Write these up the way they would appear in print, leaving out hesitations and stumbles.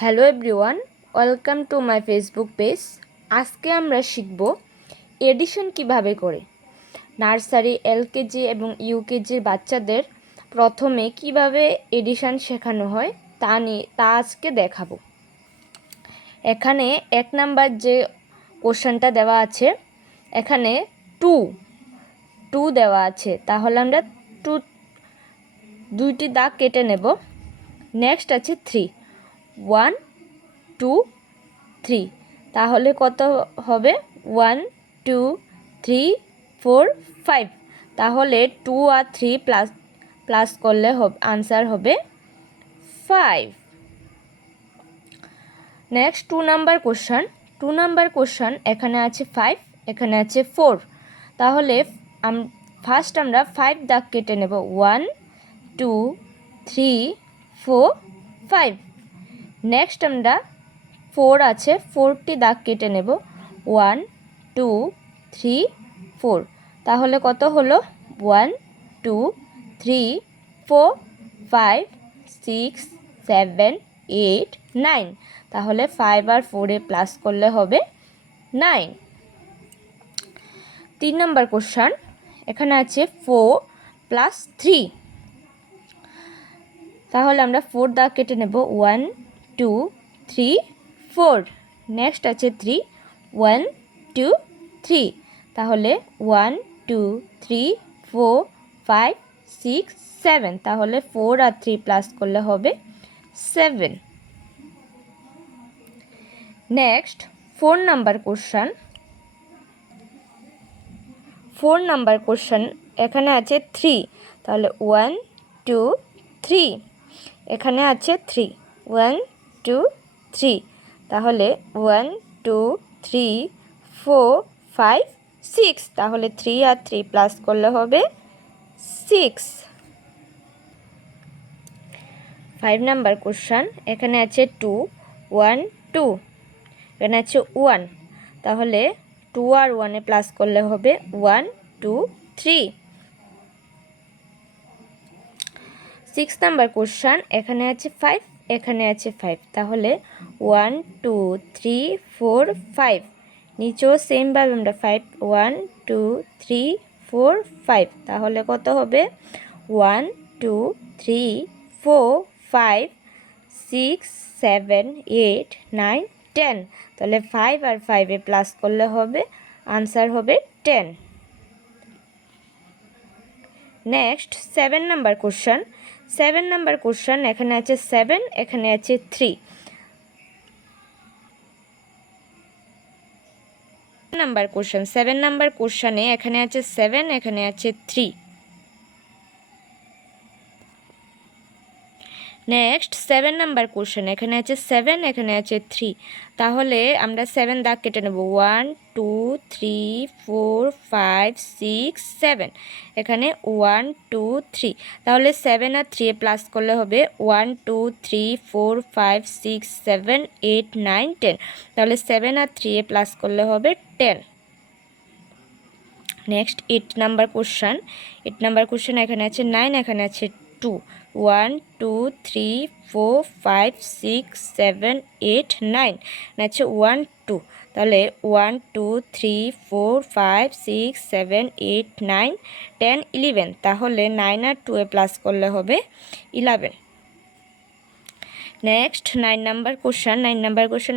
Hello everyone, welcome to my Facebook page. আজকে আমরা শিখব এডিশন কিভাবে করে। নার্সারি, এলকেজি এবং ইউকেজির বাচ্চাদের প্রথমে কিভাবে এডিশন শেখানো হয় তা আজকে দেখাবো। এখানে 1 নাম্বার যে কোশ্চেনটা দেওয়া আছে, এখানে টু দেওয়া আছে, তাহলে আমরা দুইটি দাগ কেটে নেব। নেক্সট আছে 3, 1 2 3, তাহলে কত হবে? 1 2 3 4 5, তাহলে 2 আর 3 প্লাস করলে আনসার হবে 5। নেক্সট 2 নাম্বার কোশ্চেন, এখানে আছে 5, এখানে আছে 4, তাহলে ফার্স্ট আমরা 5 দাগ কেটে নেব। 1 2 3 4 5। নেক্সট আমরা 4 আছে, 4টি দাগ কেটে নেব। 1 2 3 4, তাহলে কত হলো? 1 2 3 4 5 6 7 8 9, তাহলে 5 আর 4 প্লাস করলে হবে 9। 3 নাম্বার কোশ্চেন, এখানে আছে 4 প্লাস 3, তাহলে আমরা 4 দাগ কেটে নেব। 1 2 3 4। নেক্সট আছে 3, 1 2 3, তাহলে 1 2 3 4 5 6 7, তাহলে 4 আর 3 প্লাস করলে হবে 7। নেক্সট 4 নাম্বার কোশ্চেন, এখানে আছে 3, তাহলে 1 2 3, এখানে আছে 3, 1 2 3, তাহলে 1 2 3 4 5 6, তাহলে 3 আর 3 প্লাস করলে হবে 6। 5 নাম্বার কোশ্চেন, এখানে আছে 2 1 2, এখানে আছে 1, তাহলে 2 আর 1 প্লাস করলে হবে 1 2 3। 6 নাম্বার কোশ্চেন, এখানে আছে 5, এখানে আছে 5, তাহলে 1 2 3 4 5, নিচেও সেমভাবে আমরা 5 1 2 3 4 5, তাহলে কত হবে? 1 2 3 4 5 6 7 8 9 10, তাহলে 5 আর 5 প্লাস করলে হবে আনসার হবে 10। নেক্সট 7 নাম্বার কোশ্চেন, এখানে আছে 7, এখানে আছে 3। 7 নাম্বার কোশ্চেনে এখানে আছে 7, এখানে আছে 3। নেক্সট 7 নাম্বার কোশ্চেন, এখানে আছে 7, এখানে আছে 3, তাহলে আমরা 7 দাগ কেটে নেব। 1 2 3 4 5 6 7, এখানে 1 2 3, তাহলে 7 আর 3 প্লাস করলে হবে 1 2 3 4 5 6 7 8 9 10, তাহলে 7 আর 3 প্লাস করলে হবে 10। নেক্সট 8 নাম্বার কোশ্চেন, এখানে আছে 9, এখানে আছে 2, 1 2 3 4 5 6 7 8 9, আছে 1 2, তাহলে 1 2 3 4 5 6 7 8 9 10 11, তাহলে 9 আর 2 প্লাস করলে হবে 11। নেক্সট 9 নাম্বার কোশ্চেন,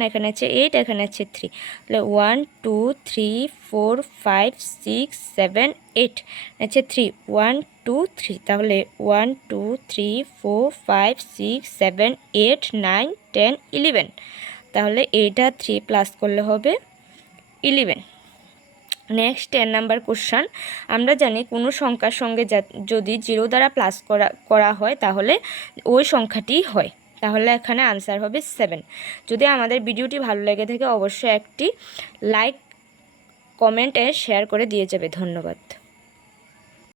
এখানে আছে 8, এখানে আছে 3, তাহলে 1 2 3 4 5 6 7 8, আছে 3 1 2 3, তাহলে 1 2 3 4 5 6 7 8 9 10 11, তাহলে 8 আর 3 প্লাস করলে হবে 11। নেক্সট 10 নাম্বার কোশ্চেন, আমরা জানি কোনো সংখ্যার সঙ্গে যদি 0 দ্বারা প্লাস করা হয় তাহলে ওই সংখ্যাটি হয়, তাহলে এখানে আনসার হবে 7। যদি আমাদের ভিডিওটি ভালো লেগে থাকে অবশ্যই একটি লাইক, কমেন্ট শেয়ার করে দিয়ে যাবে। ধন্যবাদ।